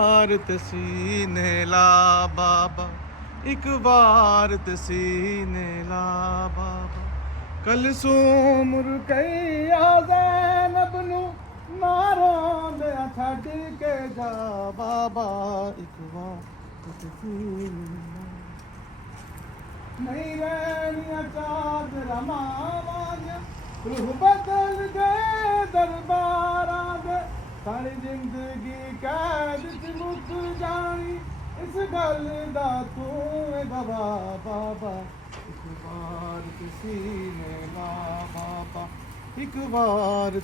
ਵਾਰ ਤਸੀਨੇ ਲਾ ਬਾਬਾ, ਇੱਕ ਵਾਰ ਤਸੀਨੇ ਲਾ ਬਾਬਾ। ਕਲਸੂਮ ਰੁਕਈਆ ਜ਼ੈਨਬ ਨੂੰ ਨਾ ਰੋਂਦਿਆਂ ਛੱਡ ਕੇ ਜਾ ਬਾਬਾ, ਇੱਕ ਵਾਰ ਤਸੀਨੇ ਲਾ। ਨਹੀਂ ਰਹਿਣੀਆਂ ਚਾਦਰਾਂ ਮਾਵਾਂ ਦੀਆਂ, ਰੂਹ ਬਦਲ ਗਏ ਦਰਬਾਰਾਂ ਦੇ। ਸਾਰੀ ਜ਼ਿੰਦਗੀ ਕੈਦ ਚ ਮੁੱਕ ਜਾਣੀ, ਇਸ ਗੱਲ ਦਾ ਤੂੰ ਹੈ ਗਵਾਹ ਬਾਬਾ। ਇੱਕ ਵਾਰ ਤਸੀਨੇ ਲਾ ਬਾਬਾ, ਇੱਕ ਵਾਰ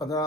15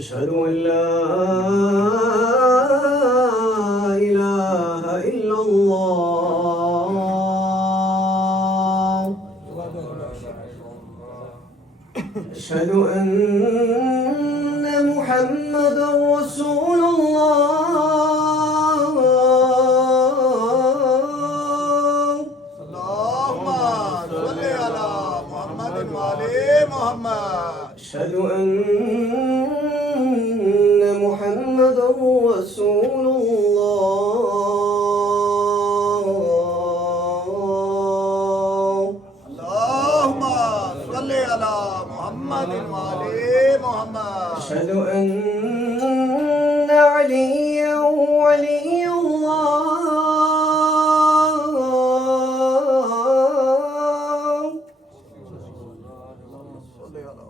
أشهد أن لا إله إلا الله أشهد أن محمدا رسول الله اللهم صل على محمد وآل محمد أشهد أن محمد رسول الله اللهم صل على محمد وآل محمد أشهد أن عليا ولي الله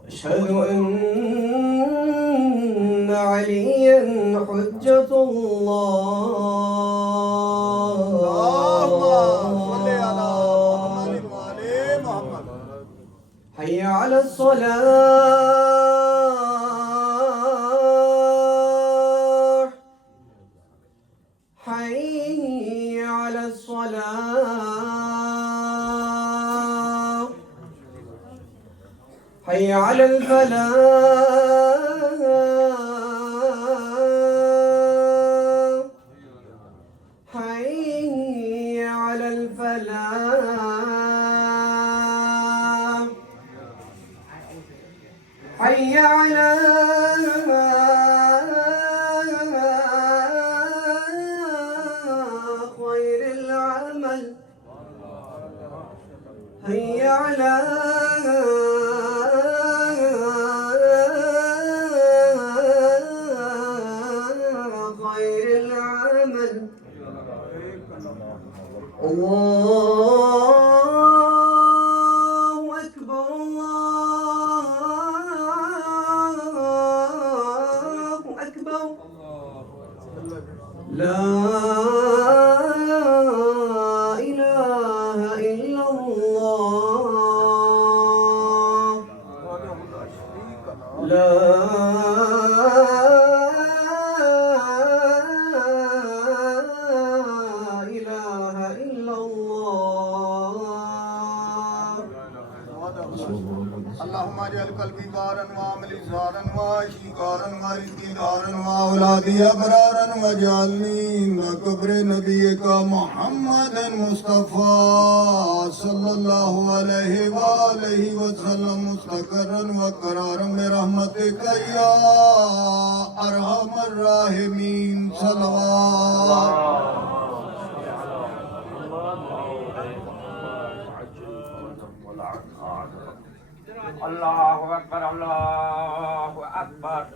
أشهد أن عليا حجة الله اللهم صل على محمد وآل محمد حي على الصلاة حي على الصلاة حي على الفلاح حي على الفلاح حي على خير العمل حي على خير العمل الله أكبر الله أكبر لا إله إلا الله لا إله إلا الله اللهم اجعل قلبي بارا وعملي زارا وعيشي قارا ورزقي دارا واولادي ابرارا واجعلني عند قبر نبيك محمد المصطفى صلى الله عليه وآله وسلم مستقرا وقرارا برحمتك يا ارحم الراحمين صلوات الله أكبر الله أكبر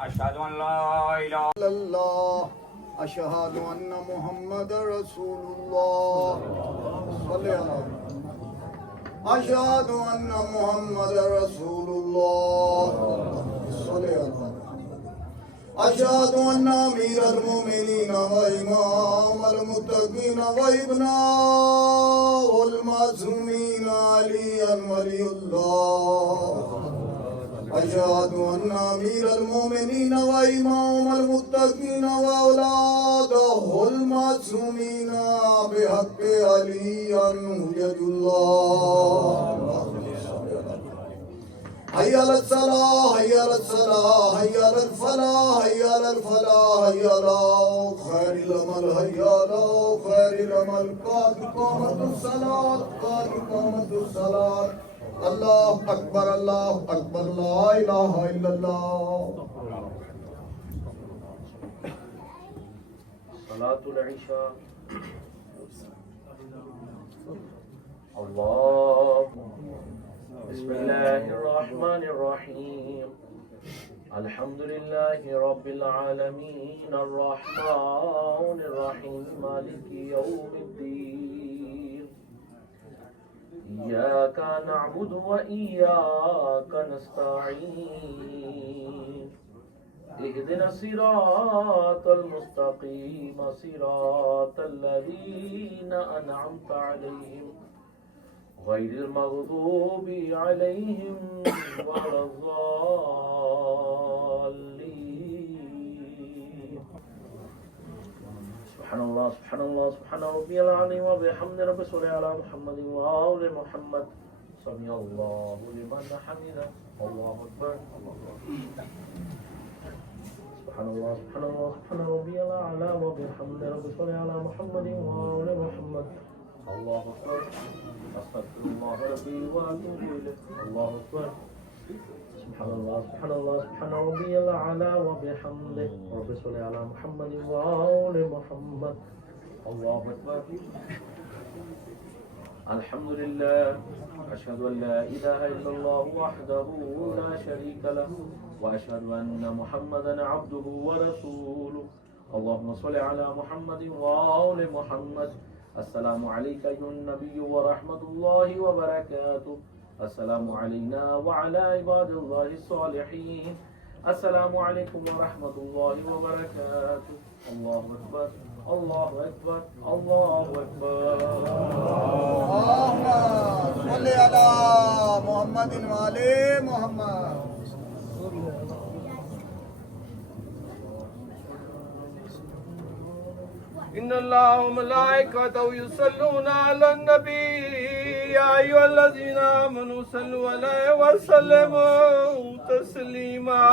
أشهد أن لا إله إلا الله أشهد أن محمد رسول الله صلى الله أشهد أن محمد رسول الله صلى الله أشهد أن أمير المؤمنين وإمام المتقين وابن المعصومين عليا ولي الله أشهد أن أمير المؤمنين وإمام المتقين وأولاده المعصومين بحق علي حجة الله حي على الصلاة حي على الصلاة حي على الفلاح حي على الفلاح حي على خير العمل حي على خير العمل قد قامت الصلاة قد قامت الصلاة الله أكبر الله أكبر لا إله إلا الله صلاة العشاء الله بسم الله الرحمن الرحيم الحمد لله رب العالمين الرحمن الرحيم مالك يوم الدين إياك نعبد وإياك نستعين اهدنا الصراط المستقيم صراط الذين أنعمت عليهم غير المغضوب عليهم ولا الضالين سبحان الله سبحان الله سبحان ربي العظيم وبحمد ربي صل على محمد وآل محمد سمع الله لمن حمده الله أكبر سبحان الله سبحان الله سبحان ربي الأعلى وبحمد ربي صل على محمد وآل محمد الله أكبر أستغفر الله ربي وأتوب إليه الله أكبر سبحان الله سبحان الله سبحان ربي الأعلى وبحمده رب صل على محمد وآل محمد الله أكبر الحمد لله أشهد أن لا إله إلا الله وحده لا شريك له وأشهد أن محمدا عبده ورسوله اللهم صل على محمد وآل محمد السلام عليك أيها النبي ورحمة الله وبركاته السلام علينا وعلى عباد الله الصالحين السلام علیکم ورحمۃ اللہ وبرکاتہ. اللہ اکبر اللہ اکبر اللہ اکبر. اللهم صل على محمد وعلى محمد. إن الله وملائكته يصلون على النبي يا أيها الذين آمنوا صلوا عليه وسلموا تسليما.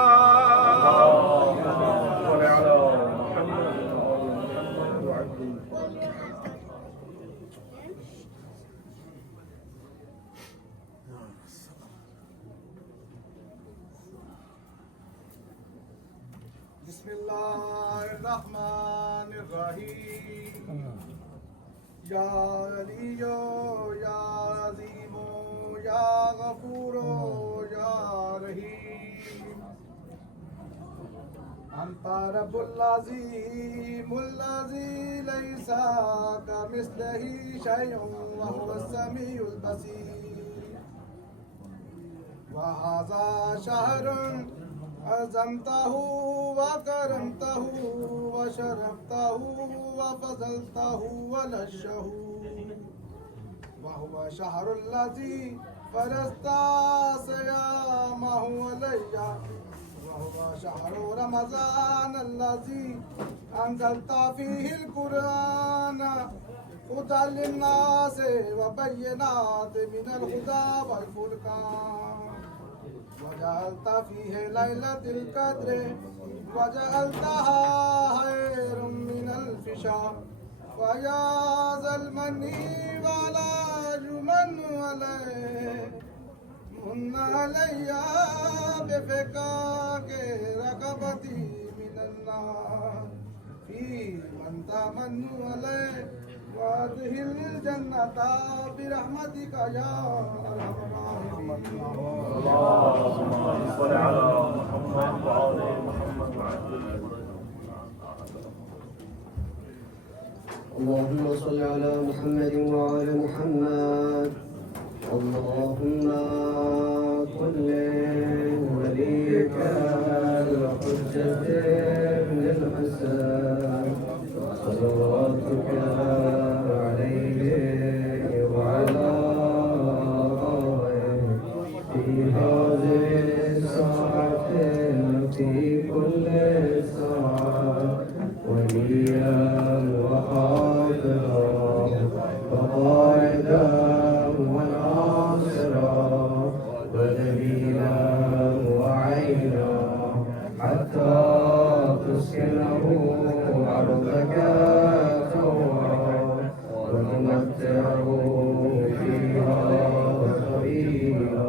بسم الله الرحمن الرحيم. يا علي يا عظيم يا غفور يا رحيم. أنت رب العظيم الذي ليس كمثله شيء وهو السميع البصير. وهذا شهر عظمته وكرمته وشرفته وفضلته على الشهور. وهو شهر الذي فرضت صيامه علي. وهو شهر رمضان الذي أنزلت فيه القرآن هدى للناس وبينات من الهدى والفرقان. وجعلت فيه ليلة القدر وجعلتها خير من ألف شهر. ويا ذا المن ولا يمن عليه من علي بفكاك رقبتي من النار. في من تمن عليه وادخل الجنة برحمتك يا أرحم الراحمين. اللهم صل على محمد وعلى محمد. اللهم صل على محمد وعلى محمد. اللهم كن لوليك الحجة ابن الحسن صلواتك عليه وعلى آله في هذه الساعة في كل ساعة وليا وحافظا وقائدا وناصرا ودليلا وعينا حتى تسكنه أرضك طوعا وتمتعه فيها طويلا.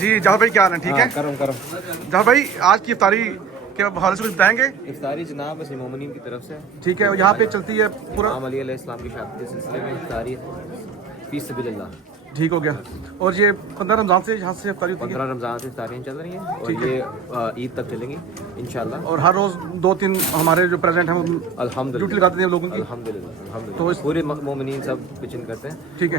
جی جہاں بھائی کیا حال ہے؟ ٹھیک ہے کرم کرم. جہاں بھائی آج کی افطاری کے حوالے سے کچھ بتائیں گے؟ افطاری جناب بس مومنین کی طرف سے ٹھیک ہے، یہاں پہ چلتی ہے پورا امام علی علیہ السلام کی شہادت کے سلسلے میں افطاری فی سبیل اللہ. ٹھیک ہو گیا. اور یہ 15 رمضان سے یہاں سے افطاری ہوتی ہے 15 رمضان سے افطاریاں چل رہی ہیں اور ٹھیک ہے. یہ عید تک چلیں گی انشاءاللہ. اور ہر روز 2-3 ہمارے جو پریزنٹ ہیں وہ ڈیوٹی الحمدللہ لگاتے ہیں لوگوں کی. الحمدللہ تو الحمدللہ اس- پورے مومنین سب پچن کرتے ہیں. ٹھیک ہے.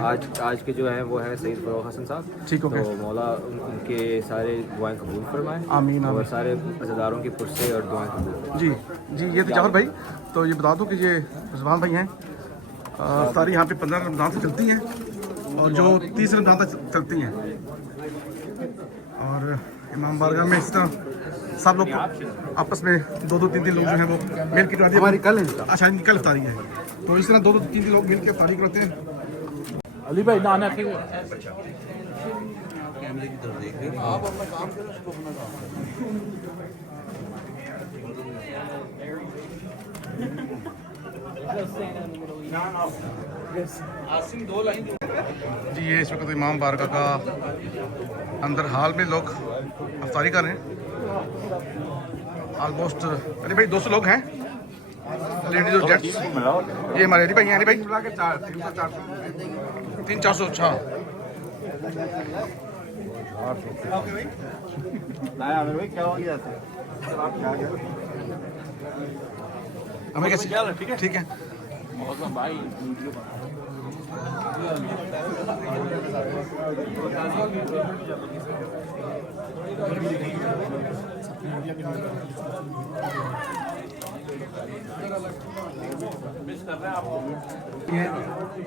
آج کے جو ہیں وہ ہیں سید فروغ حسن صاحب. ٹھیک ہو گیا. تو مولا ان کے سارے دعائیں قبول فرمائیں. آمین اور آمین. سارے عزاداروں کی پرسے اور دعائیں قبول فرمائیں. جی جی یہ تھے جعفر بھائی. تو یہ بتا دوں کہ یہ رضوان بھائی ہیں. افطاری یہاں پہ 15 رمضان سے چلتی ہیں اور جو 30 رمضان تک چلتی ہیں. اور امام بارگاہ میں اس طرح سب لوگ آپس میں 2-3 لوگ جو ہیں وہ مل کے ہماری کل ہے. اچھا کل افطاری ہے تو اس طرح 2-3 لوگ مل کے افطاری کرتے ہیں. علی بھائی نانا کے جی یہ اس وقت امام بارگاہ کا اندر حال میں لوگ افطاری کر رہے ہیں. آلموسٹ علی بھائی 200 لوگ ہیں لیڈیز اور جینٹس. یہ ہمارے علی بھائی ہیں. علی بھائی 300-400. اچھا کیا ہو گیا ہمیں کیسے ٹھیک ہے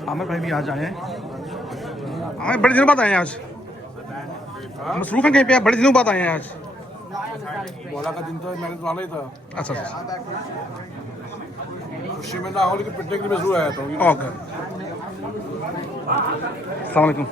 عامر بھائی بھی آج آئے ہیں. ہمیں بڑے دنوں بعد آئے ہیں آج. مصروف ہیں کہیں پہ؟ بڑے دنوں بعد آئے ہیں آج. بولا کا دن تھا میں نے تو آنا ہی تھا اچھا اچھا خوشی میں نہ ہو لیکن پٹنے کے لیے میں ضرور آیا تھا. اوکے. السلام علیکم.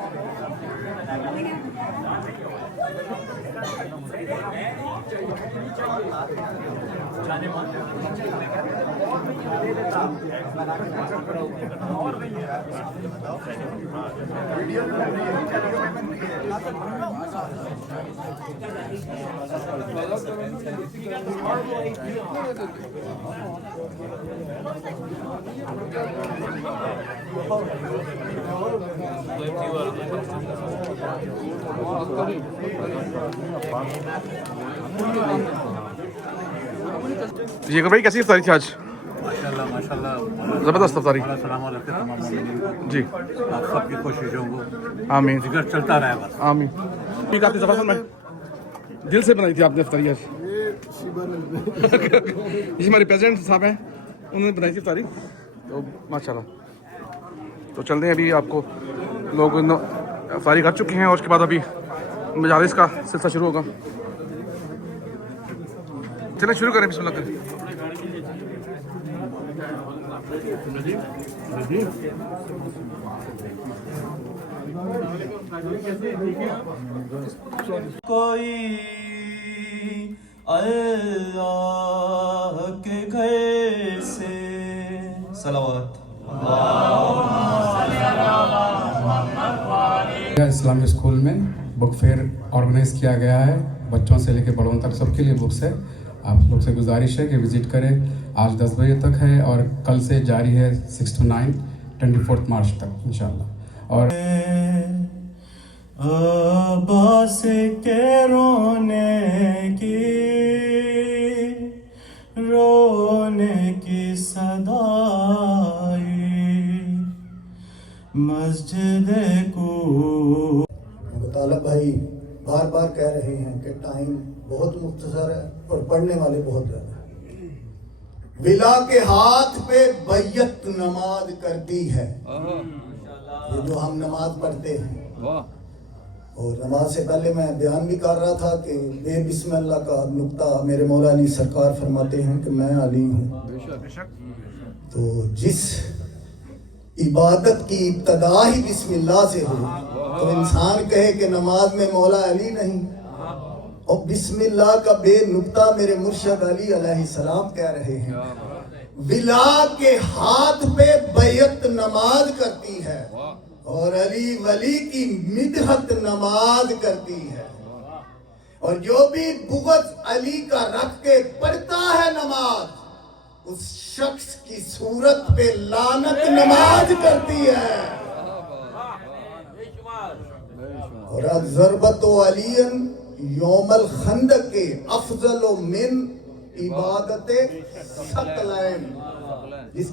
جی بھائی کیسی افطاری تھی آج؟ ماشاء اللہ زبردست افطاری. السلام علیکم تمام مومنین. جی آپ سب کی کوششوں کو آمین ذکر چلتا رہے بس. آمین. ٹھیک. آپ کی زبردست میں دل سے بنائی تھی آپ نے افطاری آج. یہ ہمارے پریزیڈنٹ صاحب ہیں, انہوں نے بنائی تھی افطاری تو ماشاء اللہ. تو چل رہے ہیں ابھی آپ کو لوگ افطاری کر چکے ہیں اور اس کے بعد ابھی مجالس کا سلسلہ شروع ہوگا. چلیں شروع کریں, بسم اللہ کریں. کوئی اللہ کے گھر سے صلوات. اسلامی اسکول میں بک فیئر آرگنائز کیا گیا ہے. بچوں سے لے کے بڑوں تک سب کے لیے بکس ہے. آپ لوگ سے گزارش ہے کہ وزٹ کریں. آج 10 بجے تک ہے اور کل سے جاری ہے 6 to 9 24 مارچ تک انشاءاللہ. اور عباس کے رونے کی صدائی مسجد کو. طالب بھائی بار بار کہہ رہے ہیں کہ ٹائم بہت مختصر ہے اور پڑھنے والے بہت زیادہ ہیں. ولا کے ہاتھ پہ بیعت نماز کرتی ہے. یہ جو ہم نماز پڑھتے ہیں, اور نماز سے پہلے میں بیان بھی کر رہا تھا کہ بے بسم اللہ کا نقطہ میرے مولا علی سرکار فرماتے ہیں کہ میں علی ہوں. تو جس عبادت کی ابتدا ہی بسم اللہ سے ہو تو انسان کہے کہ نماز میں مولا علی نہیں. اور بسم اللہ کا بے نقطہ میرے مرشد علی علیہ السلام کہہ رہے ہیں. ولا کے ہاتھ پہ بیعت نماز کرتی ہے اور علی ولی کی مدحت نماز کرتی ہے. اور جو بھی بغض علی کا رکھ کے پڑھتا ہے نماز, اس شخص کی صورت پہ لعنت نماز کرتی ہے. اور ضربت و علین یوم الخندق کے افضل من عبادت ثقلین. جس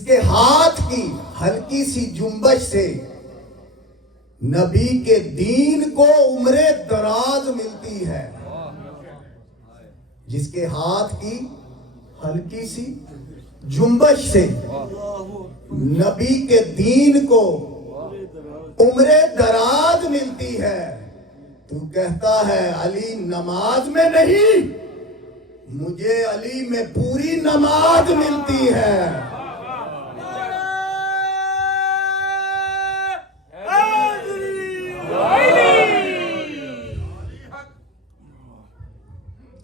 کے ہاتھ کی ہلکی سی جنبش سے نبی کے دین کو عمر دراز ملتی ہے. جس کے ہاتھ کی ہلکی سی جنبش سے نبی کے دین کو عمر دراز ملتی ہے. تو کہتا ہے علی نماز میں نہیں, مجھے علی میں پوری نماز ملتی ہے.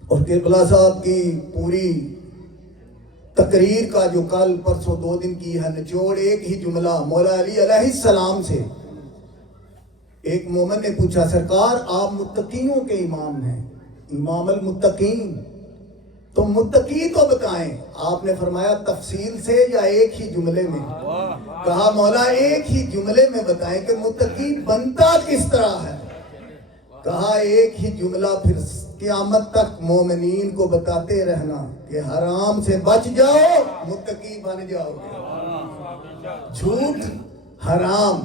اور کربلا صاحب کی پوری تقریر کا جو کل پرسوں 2 دن کی ہے نچوڑ ایک ہی جملہ مولا علی علیہ السلام سے. ایک مومن نے پوچھا سرکار آپ متقیوں کے امام ہیں, امام المتقین, تو متقی تو بتائیں. آپ نے فرمایا تفصیل سے یا ایک ہی جملے میں؟ کہا مولا ایک ہی جملے میں بتائیں کہ متقی بنتا کس طرح ہے. کہا ایک ہی جملہ پھر قیامت تک مومنین کو بتاتے رہنا کہ حرام سے بچ جاؤ متقی بن جاؤ گے. جھوٹ حرام،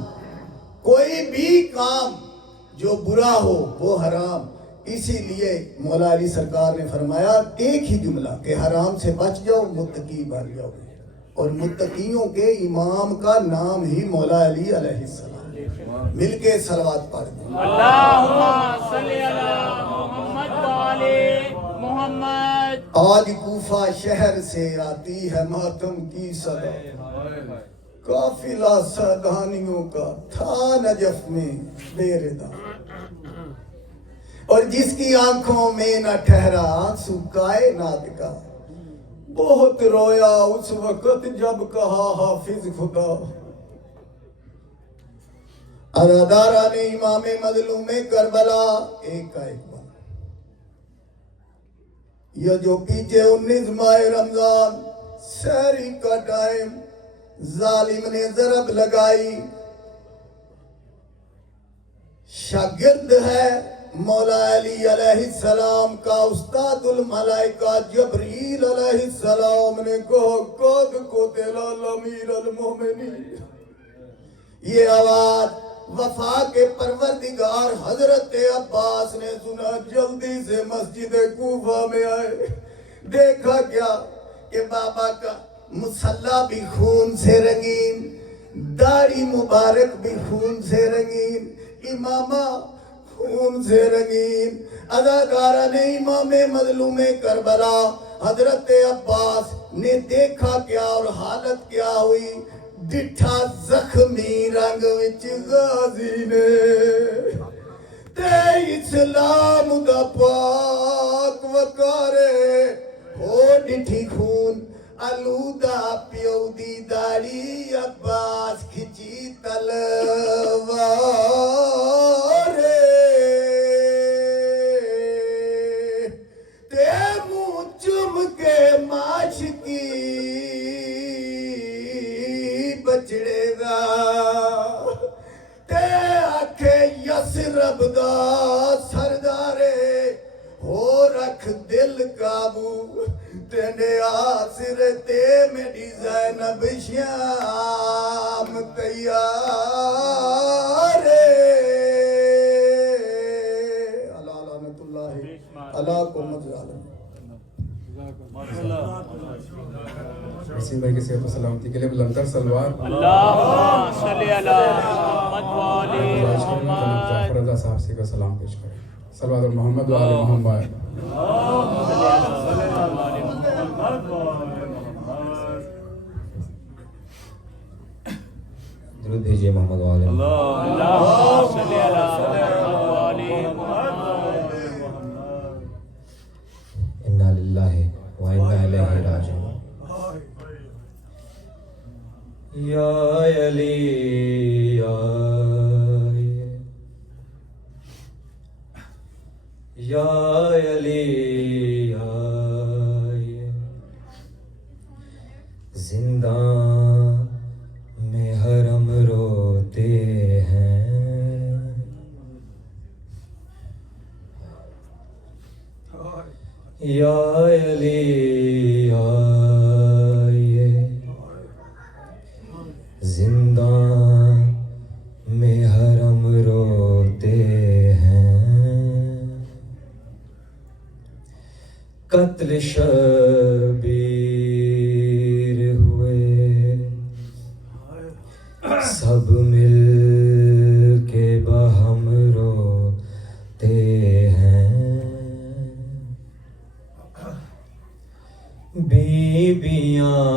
کوئی بھی کام جو برا ہو وہ حرام. اسی لیے مولا علی سرکار نے فرمایا ایک ہی جملہ کہ حرام سے بچ جاؤ متقی بن جاؤ گے. اور متقیوں کے امام کا نام ہی مولا علی علیہ السلام. مل کے صلوات پڑھ دیں. اللہم صلی علی محمد وعلی محمد. آج کوفہ شہر سے آتی ہے ماتم کی صدا، قافلہ سادانیوں کا تھا نجف میں بے ردا. اور جس کی آنکھوں میں نہ ٹھہرا آنسو کائنات کا، بہت رویا اس وقت جب کہا حافظ خدا. اداداران امام مظلوم کربلا ایک کا ایک بار. یہ جو پیچھے 19 ماہ رمضان سحری کا ٹائم ظالم نے ضرب لگائی. شاگرد ہے مولا علی علیہ السلام کا استاد الملائکہ جبریل علیہ السلام نے کہا قد قتل الامیر المومنین. یہ آواز وفا کے پروردگار حضرت عباس نے سنا. جلدی سے مسجد کوفہ میں آئے. دیکھا کیا کہ بابا کا مصلی بھی خون سے رنگین، داڑھی مبارک بھی خون سے رنگین، امامہ خون سے رنگین. اداکارہ نے امام مظلوم کربلا حضرت عباس نے دیکھا کیا اور حالت کیا ہوئی. ڈٹھا زخمی رنگ وچ غازی نے تے اسلام دا پاک وکارے ہو ڈٹھی خون آلودہ پیو دی داڑھی عباس کھچی تلوار تے منہ چم کے معاشقی بچڑے دا تے آکھے یسرب دا سردارے ہو رکھ دل قابو. تینے آسر تے میری زینب شیام تیار. اللہ لعنت اللہ اللہ کو مجرالم. وسیم بھائی کی صحت و سلامتی کے لیے بلندر سلوار. اللہم صلی علی محمد وعلی محمد. جعفر رضا صاحب سے کا سلام پیش کریں. صلوات محمد وعلی محمد. درود بھیجیے محمد وعلی. اللہم صلی علی محمد وعلی محمد. انا للہ و انا الیہ راجعون. یا علی یا علی زندان میں حرم روتے ہیں. یا علی زندان میں حرم روتے ہیں. قتل شبیر ہوئے سب مل کے بہم روتے ہیں. بیبیاں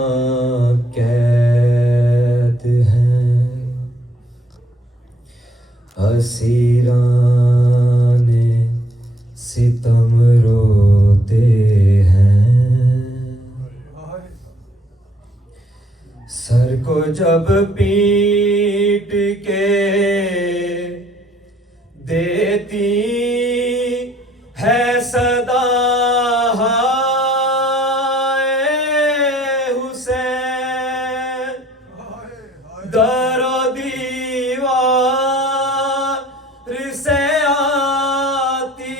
قید ہیں، اسیران ستم روتے ہیں. سر کو جب پیٹ کے دیتی ہے صدا در و دیوار سے آتی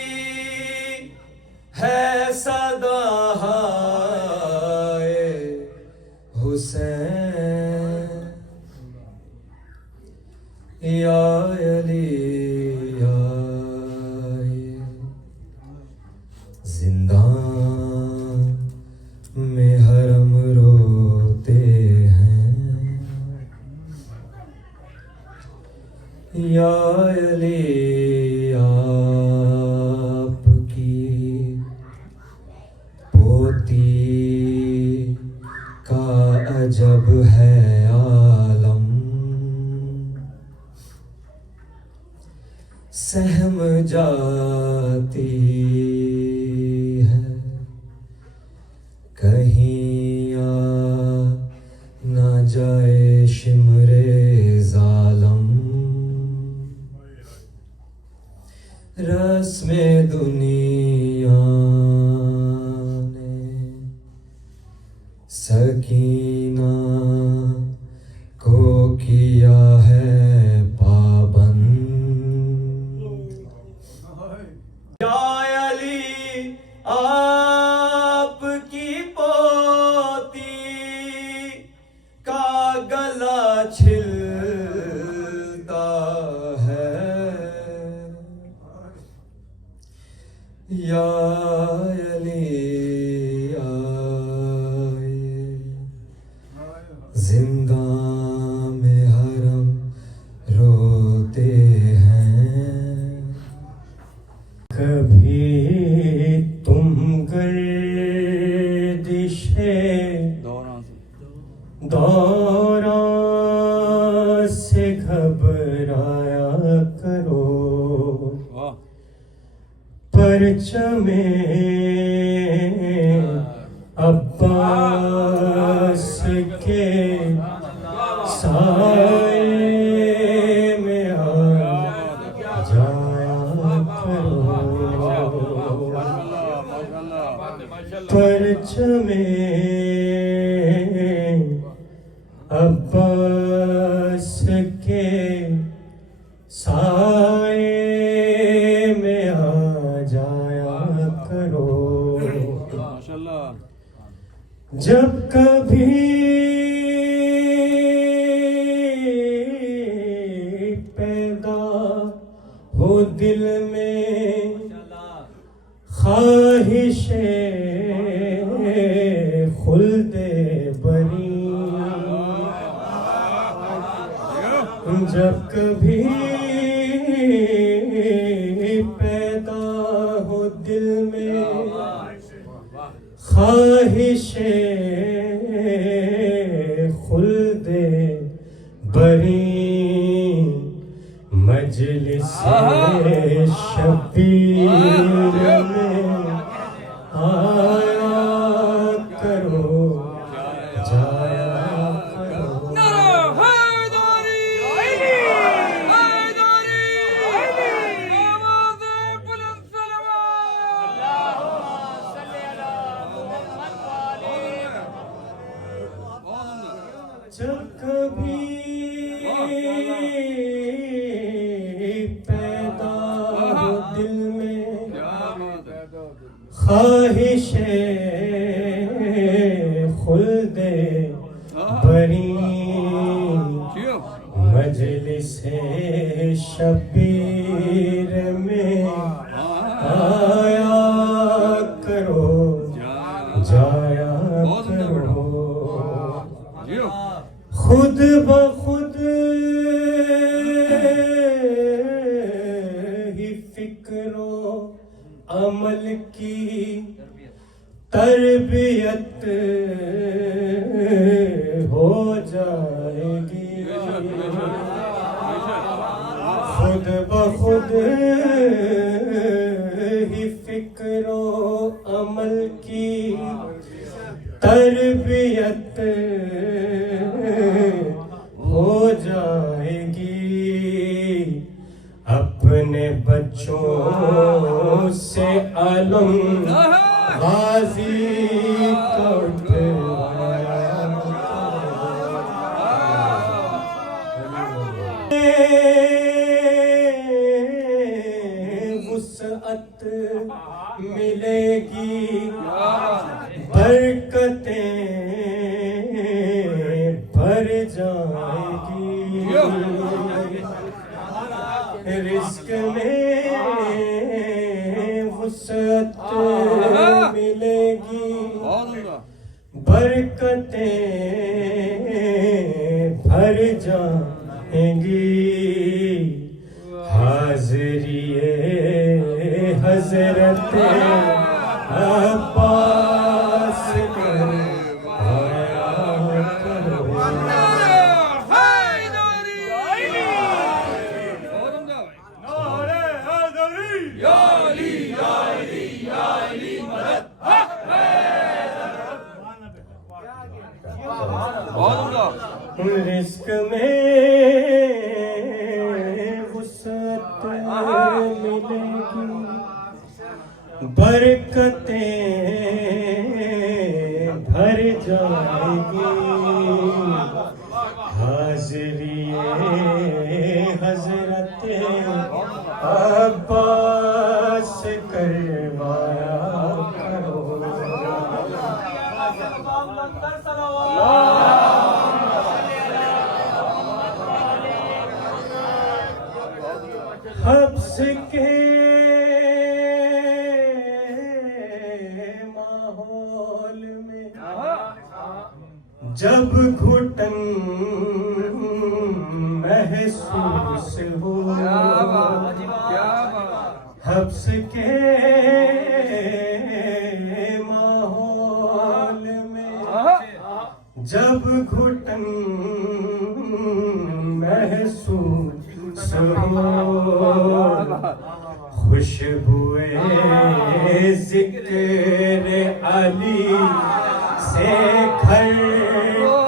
ہوتی کا عجب ہے عالم، سہم جاتی ہے کہیں آ نہ جائے شمر ظالم، رسم دنیا نے سکینہ کو کیا ہے پابند، یا علی آپ کی پوتی کا گلا چھلتا ہے، یا علی آئے زنداں میں حرم روتے ہیں، کبھی تم گردش دوران سے گھبرایا کرو، پرچم عباس کے سائے میں آ جایا کرو، پرچم عباس کے سائے میں آ جایا کرو، جب کبھی پیدا ہو دل میں خواہش خلد بری، جب کبھی پیدا ہو دل میں خواہش خلد بری، مجلس شبیر میں آیا کرو، جایا کرو، جب کبھی پیدا ہو دل میں خواہش خلد بری، مجلس شبیر میں آیا کرو، جایا کرو، خود بخود ہی فکر و عمل کی تربیت ہو جائے گی، خود بخود ہی فکر و عمل کی تربیت ہو جائے گی، اپنے بچوں سے علم غازی کو اٹھوایا، وسعت ملے گی، برکتیں بھر جائے گی، رزق میں وسعت ملے گی، برکتیں بھر جائیں گی، حاضری حضرت عباس رزق میں وسعت ملے گی برکتیں بھر جائے گی حاضری حضرت عباس کروایا کرو حبس کے ماحول میں جب گھٹن محسوس ہو حبس کے ماحول میں جب گھٹن محسوس ہو خوشبوئے ذکر علی سے گھر کو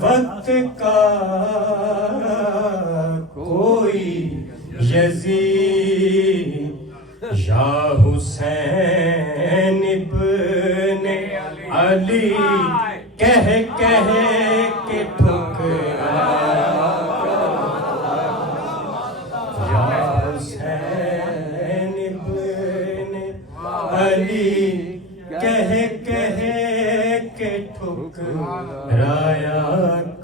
وقت کا کوئی یزید یا حسین ابن علی کہہ کے ٹھکرایا یا حسین ابن علی کہہ کے ٹھکرایا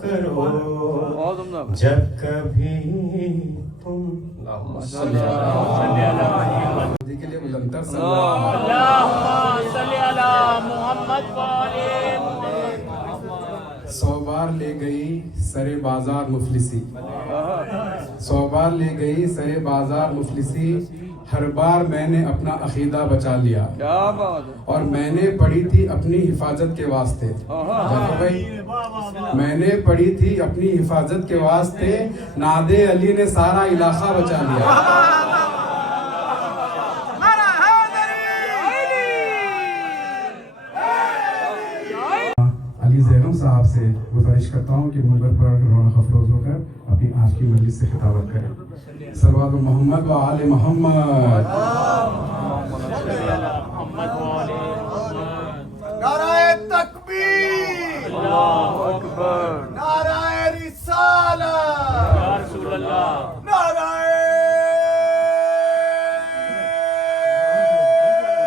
کرو جب کبھی تم کے لیے بلندتر اللہم صلی علی محمد و آلِ محمد 100 بار لے گئی سرے بازار مفلسی 100 بار لے گئی سرے بازار مفلسی ہر بار میں نے اپنا عقیدہ بچا لیا اور میں نے پڑھی تھی اپنی حفاظت کے واسطے میں نے پڑھی تھی اپنی حفاظت کے واسطے ناد علی نے سارا علاقہ بچا لیا علی زیغم صاحب سے گزارش کرتا ہوں کہ منبر پر رونق افروز ہو کر اپنی آج کی مجلس سے خطابت کریں صلوات محمد و آل محمد نعرہ تکبیر اللہ اکبر نعرہ رسالت یا رسول اللہ نعرہ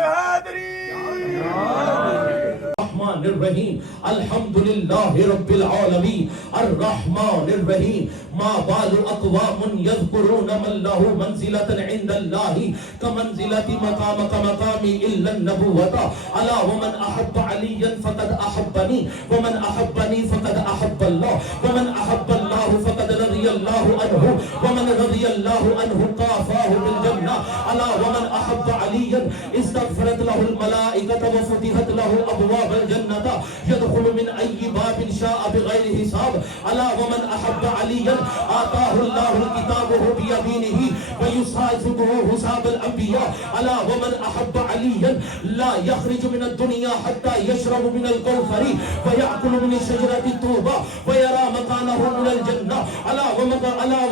حیدری الرحمن الرحیم الحمدللہ رب العالمین الرحمن الرحیم ما بال اقوام یذکرون من له منزلۃ عند اللہ کمنزلۃ مقامک مقامی الا النبوۃ الا ومن احب علیا فقد احبنی ومن احبنی فقد احب اللہ ومن احب اللہ فقد رضی اللہ عنہ ومن رضی اللہ عنہ قافاه بالجنہ الا ومن احب علیا استغفرت له الملائکۃ وفتحت له ابواب الجنہ يدخل من أي باب شاء بغير حساب ألا ومن أحب عليا آتاه الله الكتابه بيمينه ويصحبه حساب الأنبياء ألا ومن أحب عليا لا يخرج من الدنيا حتى يشرب من الكوثر ويأكل من شجرة الطوبى ويرى مكانه من الجنة ألا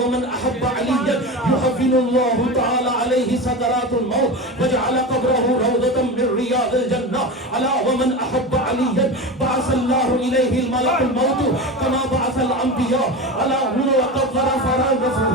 ومن أحب عليا يحفل الله تعالى عليه سكرات الموت وجعل قبره روضة من رياض الجنة ألا ومن أحب عليا بعث الله إليه الملك الموت كما بعث الأنبياء على هنا وقبر فرانفه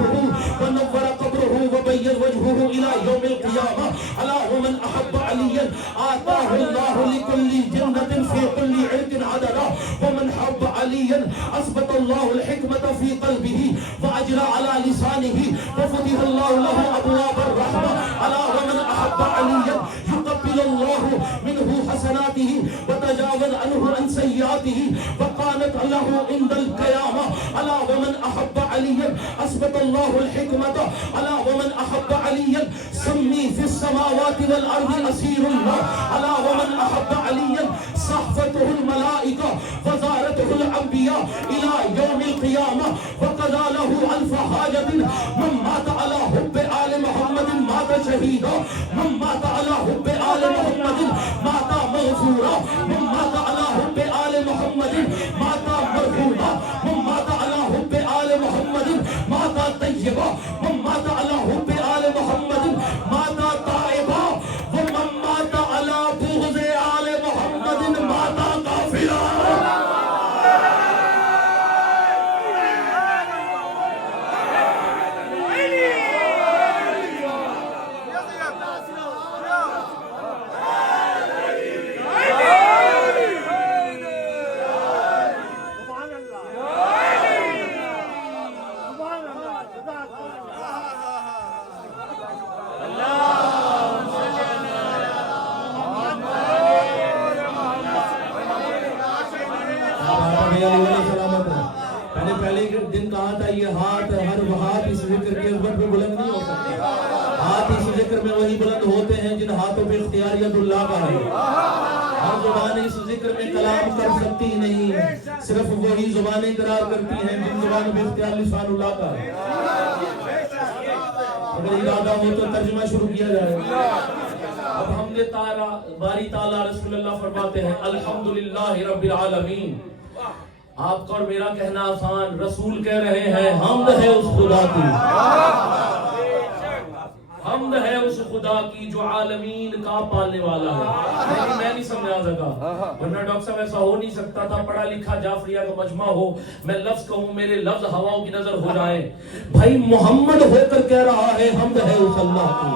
ونور قبره وبيض وجهه إلى يوم القيامة على ومن أحب عليا آتاه الله لكل جنة في كل عرق عددا ومن حب عليا أثبت الله الحكمة في قلبه وأجرى على لسانه وفتح الله له أبواب الرحمة على ومن أحب عليا يقبل الله منه حسناته وتجاوز عنه عن سيئاته وقالت له عند القيامة ألا ومن أحب عليا أثبت الله الحكمة ألا ومن أحب عليا سمي في السماوات والأرض أسير الله ألا ومن أحب عليا صحفته الملائكة وزارته الأنبياء إلى يوم القيامة وقضى له الف حاجت من مات على حب آل محمد مات شہیدا من مات على حب آل محمد مات مغفورا من مات على حب آل محمد مات مرحوما من مات على حب آل محمد مات طیبا من مات على حب آل محمد مات تائبا ومن مات على بغض آل محمد مات کافرا. میں نے پہلے دن کہا تھا یہ ہاتھ ہر ہاتھ اس ذکر کے عظمت میں بلند نہیں ہو سکتے. ہاتھ اس ذکر میں وہی بلند ہوتے ہیں جن ہاتھوں پہ اختیاریت اللہ کا ہے. ہر زبان اس ذکر میں کلام کر سکتی نہیں, صرف وہی زبانیں قرار کرتی ہیں جن زبانوں پہ اختیار لسان اللہ کا ہے. اگر ارادہ ہو تو ترجمہ شروع کیا جائے. اب ہم نے باری تعالیٰ رسول اللہ فرماتے ہیں الحمدللہ رب العالمین. آپ کا اور میرا کہنا آسان, رسول کہہ رہے ہیں حمد ہے اس خدا کی, حمد ہے اس خدا کی جو عالمین کا پالنے والا ہے. لیکن میں نہیں سمجھا سکا, ورنہ ڈاکٹر صاحب ایسا ہو نہیں سکتا تھا پڑھا لکھا جعفریہ کا مجمع ہو, میں لفظ کہوں میرے لفظ ہواؤں کی نظر ہو جائیں. بھائی محمد ہو کر کہہ رہا ہے حمد ہے اس اللہ کی.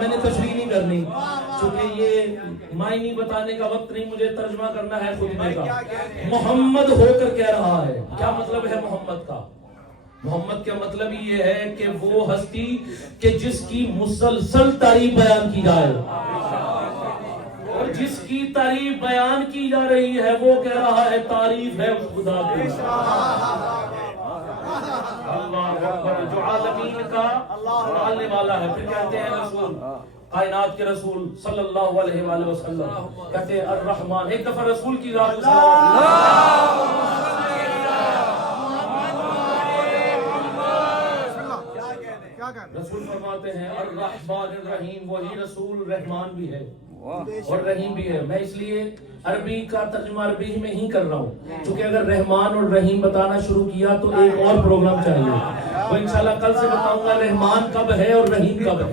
میں نے تشریح نہیں کرنی چونکہ یہ معنی بتانے کا وقت نہیں, مجھے ترجمہ کرنا ہے خطبے کا. محمد ہو کر کہہ رہا ہے, کیا مطلب ہے محمد کا؟ محمد کا مطلب یہ ہے کہ وہ ہستی کہ جس کی مسلسل تعریف بیان کی جائے, اور جس کی تعریف بیان کی جا رہی ہے وہ کہہ رہا ہے تعریف ہے اس خدا کی. اللہ اکبر, جو عالمین کا پالنے والا ہے. پھر کہتے ہیں رسول, کائنات کے رسول صلی اللہ علیہ وآلہ وسلم کہتے ہیں الرحمن. ایک دفعہ رسول کی ذات کو رسول فرماتے ہیں الرحمن الرحیم. وہی رسول رحمان بھی ہے اور رحیم بھی ہے. میں اس لیے عربی کا ترجمہ عربی میں ہی کر رہا ہوں, چونکہ اگر رحمان اور رحیم بتانا شروع کیا تو ایک اور پروگرام چاہیے. وہ انشاءاللہ کل سے بتاؤں گا رحمان کب ہے اور رحیم کب ہے.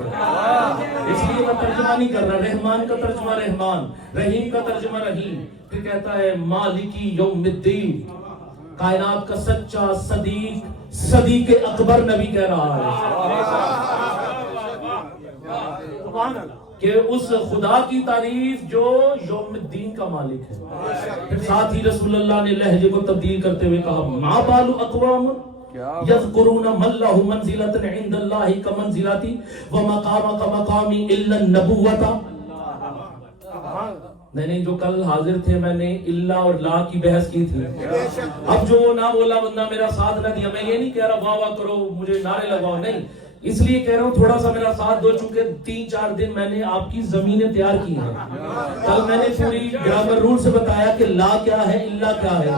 اس لیے میں ترجمہ نہیں کر رہا. رحمان کا ترجمہ رحمان, رحیم کا ترجمہ رحیم. پھر کہتا ہے مالکی یوم الدین, کائنات کا سچا صدیق, صدیق اکبر نبی کہہ رہا ہے کہ اس خدا کی تعریف جو یوم الدین کا مالک ہے. پھر ساتھ ہی رسول اللہ نے لہجے کو تبدیل کرتے ہوئے کہا ما بال اقوام یذکرون من لہ منزلۃ عند اللہ کمنزلتی ومقام کمقامی الا النبوۃ. نہیں جو کل حاضر تھے میں نے اللہ اور لا کی بحث کی تھی. اب جو نہ بولا بندہ میرا ساتھ نہ دیا, میں یہ نہیں کہہ رہا واہ واہ کرو مجھے نعرے لگاؤ, نہیں, اس لیے کہہ رہا ہوں تھوڑا سا میرا ساتھ دو, چونکہ 3-4 دن میں نے آپ کی زمینیں تیار کی ہیں. کل میں نے پوری گرامر رول سے بتایا کہ لا کیا ہے, اللہ کیا ہے.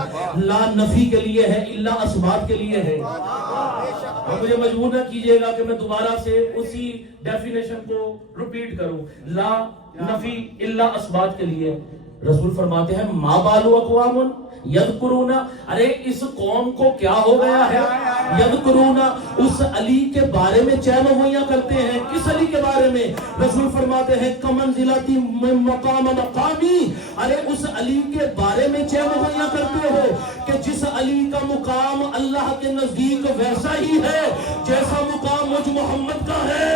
لا نفی کے لیے ہے, اللہ اثبات کے لیے ہے. اور مجھے مجبور نہ کیجئے گا کہ میں دوبارہ سے اسی ڈیفینیشن کو ریپیٹ کروں. لا نفی اللہ اثبات کے لیے. رسول فرماتے ہیں ما بالو اقوام یذکرون, ارے اس قوم کو کیا ہو گیا ہے, یذکرون اس علی کے بارے میں چہل ہویاں کرتے ہیں. کس علی کے بارے میں؟ رسول فرماتے ہیں کمنزلتی مقام مقامی, ارے اس علی کے بارے میں چہل ہویاں کرتے ہو کہ جس علی کا مقام اللہ کے نزدیک ویسا ہی ہے جیسا مقام مجھ محمد کا ہے.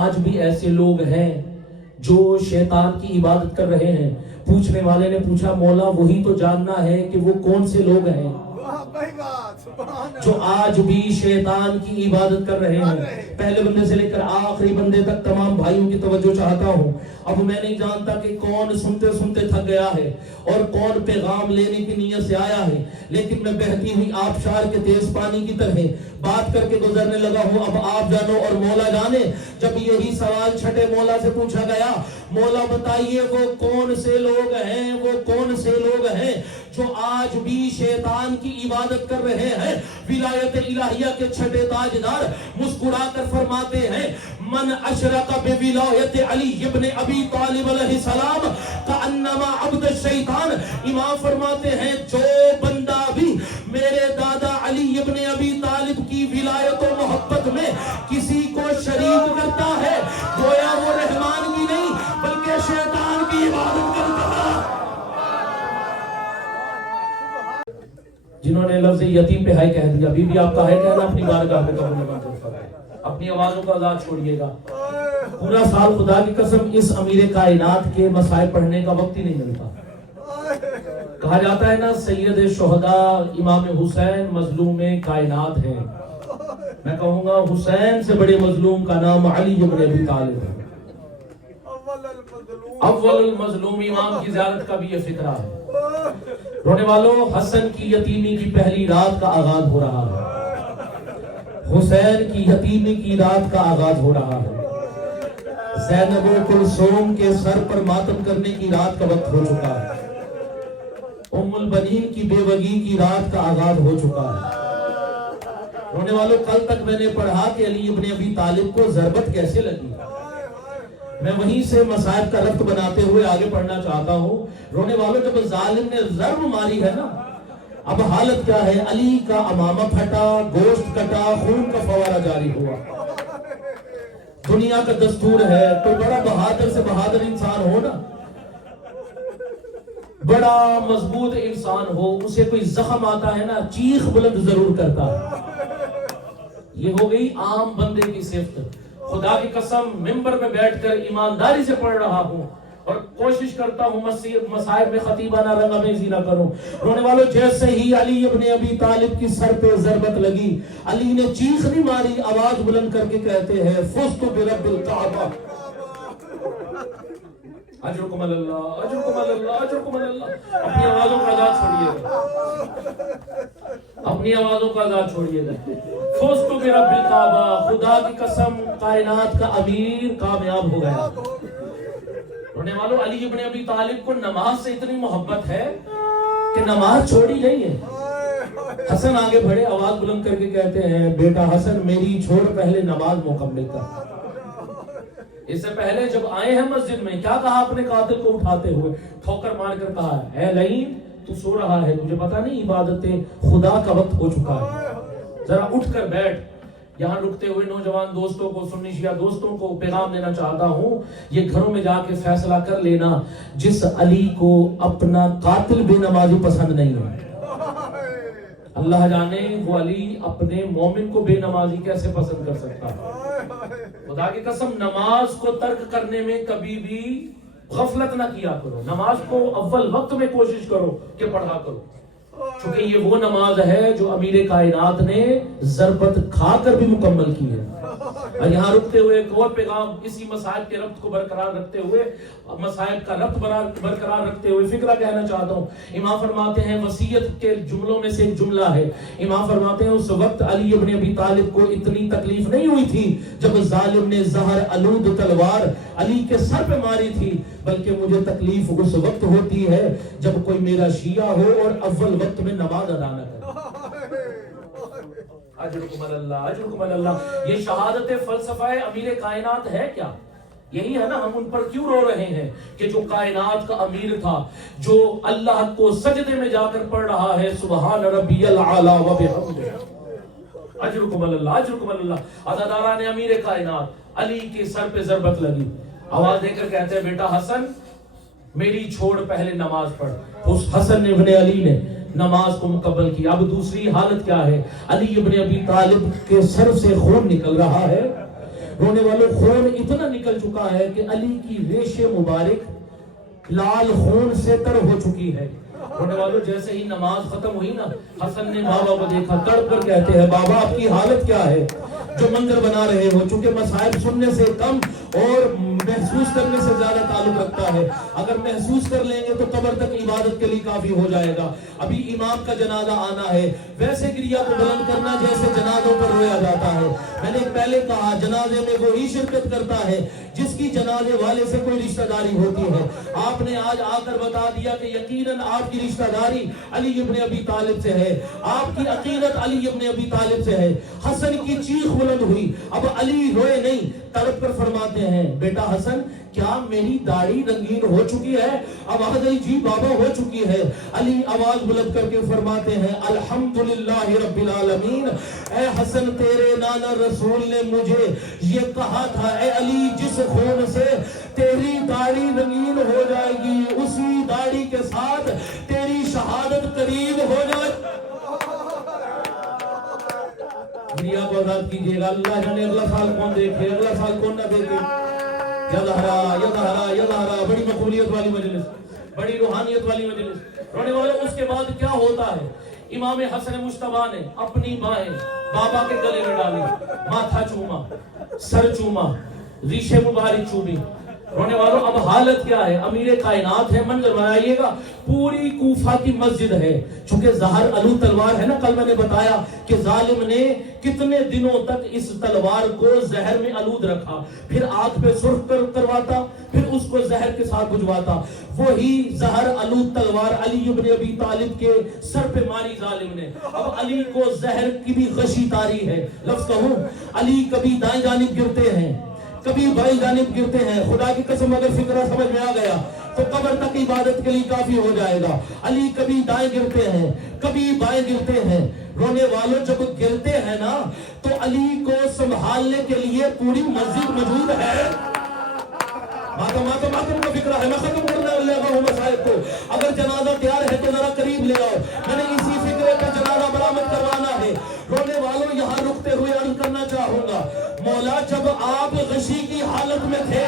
آج بھی ایسے لوگ ہیں جو شیطان کی عبادت کر رہے ہیں. پوچھنے والے نے پوچھا مولا وہی تو جاننا ہے کہ وہ کون سے لوگ ہیں جو آج بھی شیطان کی عبادت کر رہے ہیں. پہلے بندے سے لے کر آخری بندے تک تمام بھائیوں کی توجہ چاہتا ہوں. اب میں نہیں جانتا کہ کون سنتے سنتے تھک گیا ہے اور کون پیغام لینے کی نیت سے آیا ہے, لیکن میں بہتی ہوئی آبشار کے تیز پانی کی طرح بات کر کے گزرنے لگا ہوں. اب آپ جانو اور مولا جانے. جب یہی سوال چھٹے مولا سے پوچھا گیا, مولا بتائیے وہ کون سے لوگ ہیں, وہ کون سے لوگ ہیں جو آج بھی شیطان کی عبادت کر رہے ہیں. ولایت الہیہ کے چھٹے تاجدار مسکرا کر فرماتے ہیں من اشرک بولایت علی ابن ابی طالب علیہ السلام کانما عبد الشیطان. امام فرماتے ہیں جو بندہ بھی میرے دادا علی ابن ابی طالب کی ولایت و محبت میں کسی کو شریک کرتا ہے گویا وہ رحمان کی نہیں بلکہ شیطان کی عبادت کرتا ہے. جنہوں نے لفظ یتیم پہ ہائے کہہ دیا, بی بی آپ کا ہے کہنا اپنی بارگاہ میں کرنے کا, اپنی آوازوں کا آزاد چھوڑیے گا. پورا سال خدا کی قسم اس امیر کائنات کے مسائل پڑھنے کا وقت ہی نہیں ملتا. کہا جاتا ہے نا سید شہداء امام حسین مظلوم کائنات ہیں. میں کہوں گا حسین سے بڑے مظلوم کا نام علی ابن ابی طالب ہے. اول المظلوم امام کی زیارت کا بھی یہ فکرہ ہے. رونے والوں حسن کی یتیمی کی پہلی رات کا آغاز ہو رہا ہے, حسین کی یتیمی کی رات کا آغاز ہو رہا ہے. زینب و کلثوم کے سر پر ماتم کرنے کی رات کا وقت ہو چکا ہے. ام البنین کی بیوگی کی رات کا آغاز ہو چکا ہے. رونے والوں کل تک میں نے پڑھا کہ علی ابن ابی طالب کو ضربت کیسے لگی. میں وہیں سے مصائب کا ربط بناتے ہوئے آگے پڑھنا چاہتا ہوں. رونے والوں جب ظالم نے ضرب ماری ہے نا, اب حالت کیا ہے, علی کا امامہ پھٹا, گوشت کٹا, خون کا فوارہ جاری ہوا. دنیا کا دستور ہے تو بڑا بہادر سے بہادر انسان ہو نا, بڑا مضبوط انسان ہو, اسے کوئی زخم آتا ہے نا چیخ بلند ضرور کرتا ہے. یہ ہو گئی عام بندے کی صفت. خدا کی قسم ممبر میں بیٹھ کر ایمانداری سے پڑھ رہا ہوں اور کوشش کرتا ہوں مسائب میں خطیبانہ رنگ آمیزی نہ کروں. رونے والوں جیسے ہی علی ابن ابی طالب کی سر پہ ضربت لگی, علی نے چیخ نہیں ماری, آواز بلند کر کے کہتے ہیں فزت برب الکعبہ. اجرکم اللہ, اجرکم اللہ, اجرکم اللہ. اپنی آوازوں کا آزاد چھوڑیے گا, اپنی آوازوں کا آزاد چھوڑیے گا. فزت برب الکعبہ, خدا کی قسم کائنات کا امیر کامیاب ہو گیا. رونے والوں علی ابن ابی طالب کو نماز سے اتنی محبت ہے کہ نماز چھوڑی نہیں ہے. حسن آگے بڑھے, آواز بلند کر کے کہتے ہیں بیٹا حسن میری چھوڑ پہلے نماز مکمل کر. اس سے پہلے جب آئے ہیں مسجد میں کیا کہا اپنے قاتل کو اٹھاتے ہوئے, ٹھوکر مار کر کہا اے لعین تو سو رہا ہے, تجھے پتا نہیں عبادت خدا کا وقت ہو چکا ہے, ذرا اٹھ کر بیٹھ. یہاں رکتے ہوئے نوجوان دوستوں کو, سنی شیعہ دوستوں کو پیغام دینا چاہتا ہوں, یہ گھروں میں جا کے فیصلہ کر لینا جس علی کو اپنا قاتل بے نمازی پسند نہیں ہے, اللہ جانے وہ علی اپنے مومن کو بے نمازی کیسے پسند کر سکتا ہے. خدا کی قسم نماز کو ترک کرنے میں کبھی بھی غفلت نہ کیا کرو. نماز کو اول وقت میں کوشش کرو کہ پڑھا کرو, چونکہ یہ وہ نماز ہے جو امیر کائنات نے ضربت کھا کر بھی مکمل کی ہے. اور یہاں رکتے ہوئے ایک اور پیغام اسی مسائب کے ربط کو برقرار رکھتے ہوئے, مسائب کا ربط برقرار رکھتے ہوئے فکرہ کہنا چاہتا ہوں. امام فرماتے ہیں وصیت کے جملوں میں سے ایک جملہ ہے, امام فرماتے ہیں اس وقت علی ابن ابی طالب کو اتنی تکلیف نہیں ہوئی تھی جب ظالم نے زہر آلود تلوار علی کے سر پہ ماری تھی, بلکہ مجھے تکلیف اس وقت ہوتی ہے جب کوئی میرا شیعہ ہو اور اول وقت میں نماز ادا نہ کرے. اجرکم اللہ, اجرکم اللہ. یہ شہادت فلسفہ امیر کائنات ہے کیا؟ یہی ہے نا, ہم ان پر کیوں رو رہے ہیں کہ جو کائنات کا امیر تھا, جو اللہ کو سجدے میں جا کر پڑھ رہا ہے سبحان ربی العالی و بحمدہ. اجرکم اللہ, اجرکم اللہ. عزاداران امیر کائنات علی کے سر پہ ضربت لگی, آواز دے کر کہتے ہیں بیٹا حسن میری چھوڑ پہلے نماز پڑھ. اس حسن ابن علی نے نماز کو مکمل کی. اب دوسری حالت کیا ہے؟ علی ابن ابی طالب کے سر سے خون نکل رہا ہے. رونے والوں خون اتنا نکل چکا ہے کہ علی کی ریش مبارک لال خون سے تر ہو چکی ہے. رونے والوں جیسے ہی نماز ختم ہوئی نا، حسن نے بابا کو دیکھا، تڑپ کر کہتے ہیں بابا آپ کی حالت کیا ہے جو منظر بنا رہے ہو؟ چونکہ مصائب سننے سے کم اور محسوس کرنے سے زیادہ تعلق رکھتا ہے. اگر محسوس کر لیں گے تو قبر تک عبادت کے لیے کافی ہو جائے گا. ابھی امام کا جنازہ آنا ہے، ویسے گریہ کو بلند کرنا جیسے جنازوں پر رویا جاتا ہے. میں نے پہلے کہا جنازے میں وہی شرکت کرتا ہے جس کی جنازے والے سے کوئی رشتہ داری ہوتی ہے. آپ نے آج آ کر بتا دیا کہ یقیناً آپ کی رشتہ داری علی ابن ابی طالب سے ہے، آپ کی عقیدت علی ابن ابی طالب سے ہے. حسن کی چیخ بلند ہوئی. اب علی روئے نہیں، تڑپ کر فرماتے ہیں بیٹا حسن کیا میری داڑھی رنگین ہو چکی ہے؟ آواز آئی جی بابا ہو چکی ہے. علی آواز بلند کر کے فرماتے ہیں الحمدللہ رب العالمین. اے حسن تیرے نانا رسول نے مجھے یہ کہا تھا اے علی جس خون سے تیری داڑھی رنگین ہو جائے گی اسی داڑھی کے ساتھ تیری شہادت قریب ہو جائے. گریہ کو آزاد کیجیے گا. اللہ جانے اگلا سال کون دیکھے، اگلا سال کون نہ دیکھے. یا زہرا یا زہرا یا زہرا. بڑی مقبولیت والی مجلس، بڑی روحانیت والی مجلس. رونے والے اس کے بعد کیا ہوتا ہے؟ امام حسن مجتبیٰ نے اپنی بائیں بابا کے گلے میں ڈالی، ماتھا چوما، سر چوما، ریشے مبارک چومی. رونے والوں اب حالت کیا ہے؟ امیر کائنات ہے. منظر بنائیے گا پوری کوفہ کی مسجد ہے. چونکہ زہر علو تلوار ہے نا، کل میں نے بتایا کہ ظالم نے کتنے دنوں تک اس تلوار کو زہر میں آلود رکھا، پھر آنکھ پہ سرخ کرواتا، پھر اس کو زہر کے ساتھ بجھواتا. وہی زہر آلود تلوار علی ابن ابی طالب کے سر پہ ماری ظالم نے. اب علی کو زہر کی بھی غشی تاری ہے. لفظ کہوں علی کبھی دائیں جانب گرتے ہیں، کبھی بائیں جانب گرتے ہیں. خدا کی قسم اگر فکرہ سمجھ میں آ گیا تو قبر تک عبادت کے لیے کافی ہو جائے گا. علی کبھی دائیں گرتے ہیں، کبھی بائیں گرتے ہیں. رونے والوں جب گرتے ہیں نا تو علی کو سنبھالنے کے لیے پوری مسجد موجود ہے. ماتم کا فکرہ ہے. میں ختم کرنے لگا ہوں مسائل کو. اگر جنازہ تیار ہے تو ذرا قریب لے آؤ. میں نے اسی فکرے کا جنازہ برآمد کروانا ہے. رونے والوں یہاں رکتے ہوئے عرض کرنا چاہوں گا مولا جب آپ غشی کی حالت میں تھے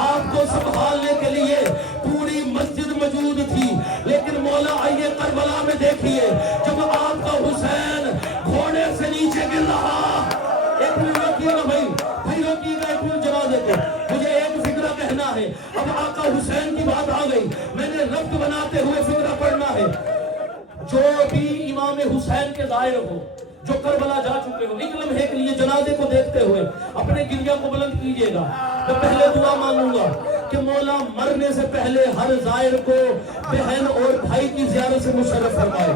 آپ کو سنبھالنے کے لیے پوری مسجد موجود تھی، لیکن مولا آئیے کربلا میں دیکھیے جب آپ کا حسین گھوڑے سے نیچے گر رہا. ایک منٹ روکیے گا بھائی روکیے گا ایک منٹ جنازے کو. مجھے ایک فکرہ کہنا ہے. اب آقا حسین کی بات آ گئی، میں نے ربط بناتے ہوئے فکرہ پڑھنا ہے. جو بھی امام حسین کے ظاہر ہو، جو کربلا جا چکے ہو، ایک لمحے کے لیے جنازے کو دیکھتے ہوئے اپنے گریہ کو بلند کیجیے گا. میں پہلے دعا مانگوں گا کہ مولا مرنے سے پہلے ہر زائر کو بہن اور بھائی کی زیارت سے مشرف فرمائے.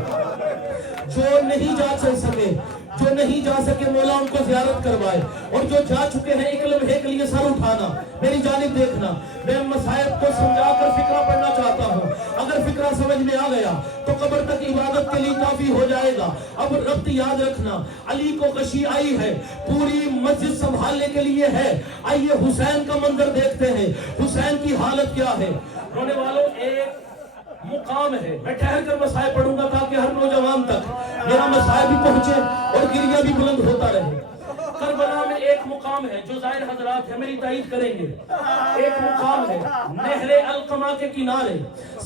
جو نہیں جا سکے، جو نہیں جا سکے مولا ان کو زیارت کروائے، اور جو جا چکے ہیں ایک لمحے کے لیے سر اٹھانا، میری جانب دیکھنا. میں مسائب کو سمجھا کر فکرہ پڑھنا چاہتا ہوں. اگر فکرہ سمجھ میں آ گیا تو قبر تک عبادت کے لیے کافی ہو جائے گا. اب ربط یاد رکھنا، علی کو غشی آئی ہے، پوری مسجد سنبھالنے کے لیے ہے. آئیے حسین کا منظر دیکھتے ہیں. حسین کی حالت کیا ہے؟ رونے والوں ایک مقام ہے. میں ٹھہر کر مسائل پڑھوں گا تاکہ ہر نوجوان تک میرا مسائل بھی پہنچے اور گریہ بھی بلند ہوتا رہے. کربلا میں ایک مقام ہے جو ظاہر حضرات ہے میری تائید کریں گے. ایک مقام ہے نہر القما کے کنارے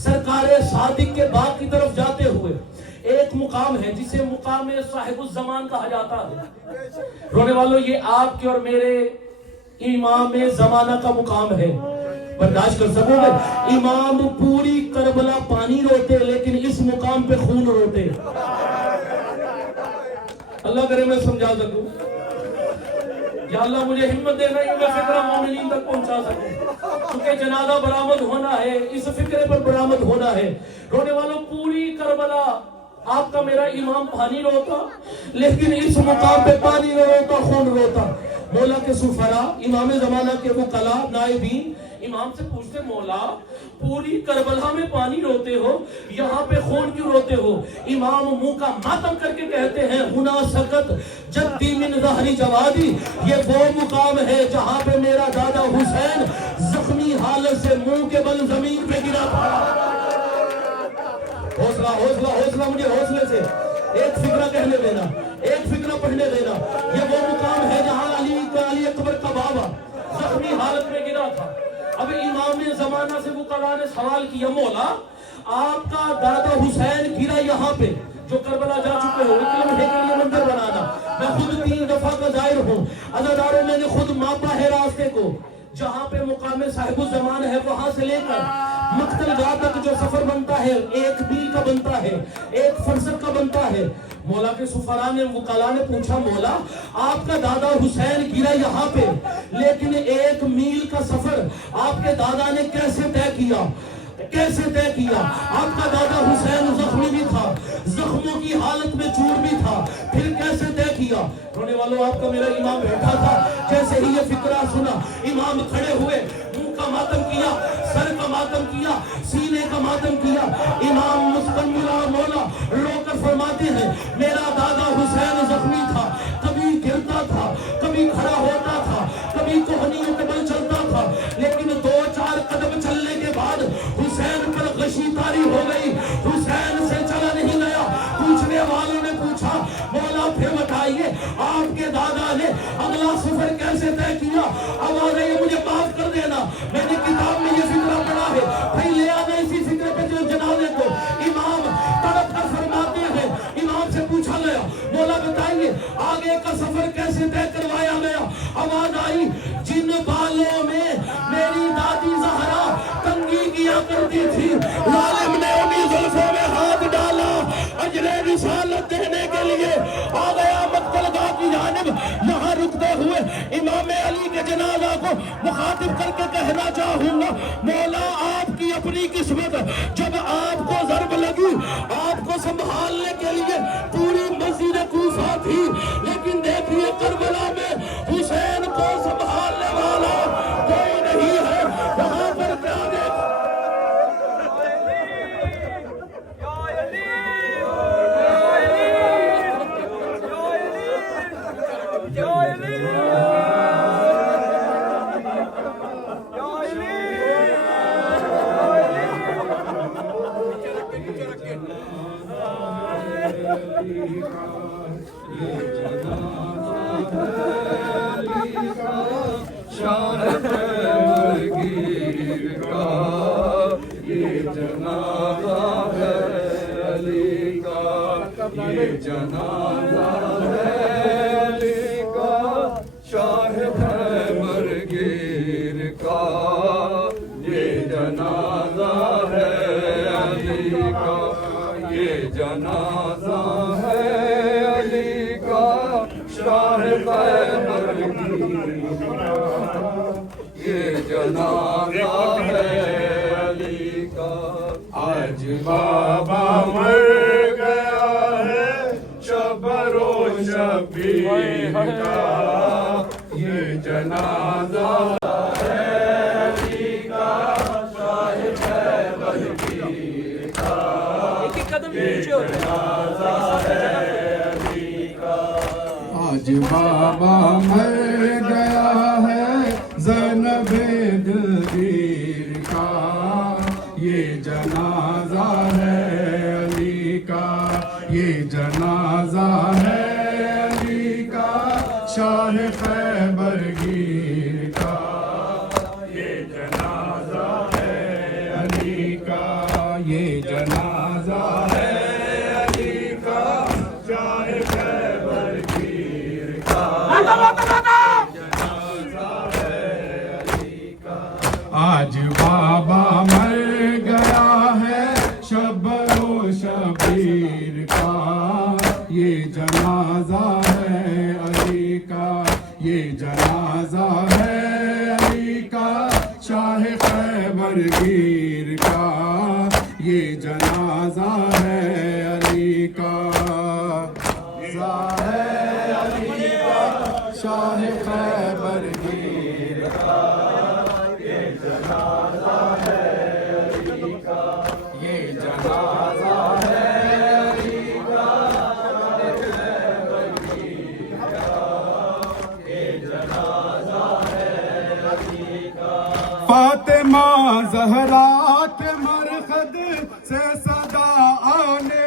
سرکار صادق کے باغ کی طرف جاتے ہوئے ایک مقام ہے جسے مقام صاحب الزمان کہا جاتا ہے. رونے والوں یہ آپ کے اور میرے امام زمانہ کا مقام ہے. برداشت کر سکو گے؟ امام پوری کربلا پانی روتے لیکن اس مقام پہ خون روتے. اللہ کرے میں سمجھا سکوں. یا اللہ مجھے ہمت دینا کہ میں فکرہ مومنین تک پہنچا سکوں. کیونکہ جنازہ برآمد ہونا ہے، اس فکرے پر برآمد ہونا ہے. رونے والوں پوری کربلا آپ کا میرا امام پانی روتا لیکن اس مقام پہ پانی نہ روتا، خون روتا. مولا کے سفرا، امام زمانہ کے وکلا، نائبین امام سے پوچھتے مولا پوری کربلا میں پانی روتے ہو، یہاں پہ خون کیوں روتے ہو؟ امام منہ کا ماتم کر کے کہتے ہیں ہنا سکت جدی من ظہری جوادی. یہ وہ مقام ہے جہاں پہ میرا دادا حسین زخمی حالت سے منہ کے بل زمین پہ گرا تھا. حوصلہ حوصلہ حوصلہ مجھے حوصلے سے ایک فکرہ کہنے دینا, ایک فکرہ پڑھنے دینا. یہ وہ مقام ہے جہاں علی اکبر کا بابا زخمی حالت میں گرا تھا. اب امام زمانہ سے وکلاء نے سوال کیا, مولا آپ کا دادا حسین گرا یہاں پہ, جو کربلا جا چکے ہو, ایک لمحے کے لیے منظر بنانا. میں خود 3 دفعہ کا زائر ہوں, عزاداروں میں نے خود ماپا ہے راستے کو, جہاں پہ مقام صاحب الزمان ہے وہاں سے لے کر مقتل گاہ تک جو سفر بنتا ہے 1 میل کا بنتا ہے, 1 فرسخ کا بنتا ہے. مولا کے سفراء نے وکلاء نے پوچھا, مولا آپ کا دادا حسین گرا یہاں پہ, لیکن 1 میل کا سفر آپ کے دادا نے کیسے طے کیا؟ کیسے طے کیا؟ آپ کا دادا حسین زخمی بھی تھا, زخموں کی حالت میں چور بھی تھا, پھر کیسے طے کیا؟ رونے والوں, آپ کا میرا امام بیٹھا تھا, جیسے ہی یہ فکرہ سنا امام کھڑے ہوئے, منہ کا ماتم کیا, سر کا ماتم کیا, سینے کا ماتم کیا. امام مستملا مولا رو کر فرماتے ہیں, میرا دادا حسین زخمی تھا, کبھی گرتا تھا, کبھی کھڑا ہوتا تھا, کبھی کوہنیوں کے بل چلتا تھا, لیکن 2-4 قدم چلنے کے بعد حسین پر غشی طاری ہو گئی, حسین سے چلا نہیں گیا. پوچھنے والوں نے پوچھا, مولا پھر بتائیے آپ کے دادا نے اگلا سفر کیسے طے کیا؟ آواز ہے, یہ مجھے معاف کر دینا, میں نے کتاب میں یہ فکرہ پڑھا ہے. بھائی لے آنا اسی فکرے پہ جو جنازے کو. امام تڑپ کر فرماتے ہیں, امام سے پوچھا گیا, مولا بتائیے آگے کا سفر کیسے طے کروایا گیا؟ آواز آئی, جن بالوں میں میری دادی زہرا کنگھی کیا کرتی تھی, ظالم نے انہی زلفوں میں ہاتھ ڈالا, اجر رسالت دینے کے لیے آ گیا مقتل گاہ کی جانب. یہاں رکتے ہوئے امام علی کے جنازہ کو مخاطب کر کے کہنا چاہوں گا, مولا آپ کی اپنی قسمت, جب آپ کو ضرب لگی آپ کو سنبھالنے کے لیے پوری مسجد کوفہ تھی, لیکن دیکھیے کربلا میں حسین کو سنبھالنے والا کوئی نہیں ہے. وہاں پر کیا دیکھ آج بابا مر گیا ہے شبر و شبیر کا, یہ جنازہ ہے علی کا, شاہ خیبر گیر کا, یہ جنازہ ہے علی کا. آج بابا مر گیا ہے زینب دلگیر کا, یہ جنازہ ہے علی کا, یہ جنازہ ہے علی کا, شاہ خیبر گیر کا, یہ جنازہ ہے علی کا, یہ جنازہ ہے علی کا, شاہ خیبر گیر کا, جنازہ ہے علی کا. آج بابا مر گیا ہے شبر و شبیر کا, یہ جنازہ ہے علی کا, یہ جنازہ ہے علی کا, شاہ خیبر گیر کا, یہ جنازہ ہے علی کا, شاہ خیبر گیر کا, یہ جنازہ ہے علی کا, یہ جنازہ ہے علی کا, یہ جنازہ ہے علی کا. فاطمہ زہرا کے مرقد سے صدا آنے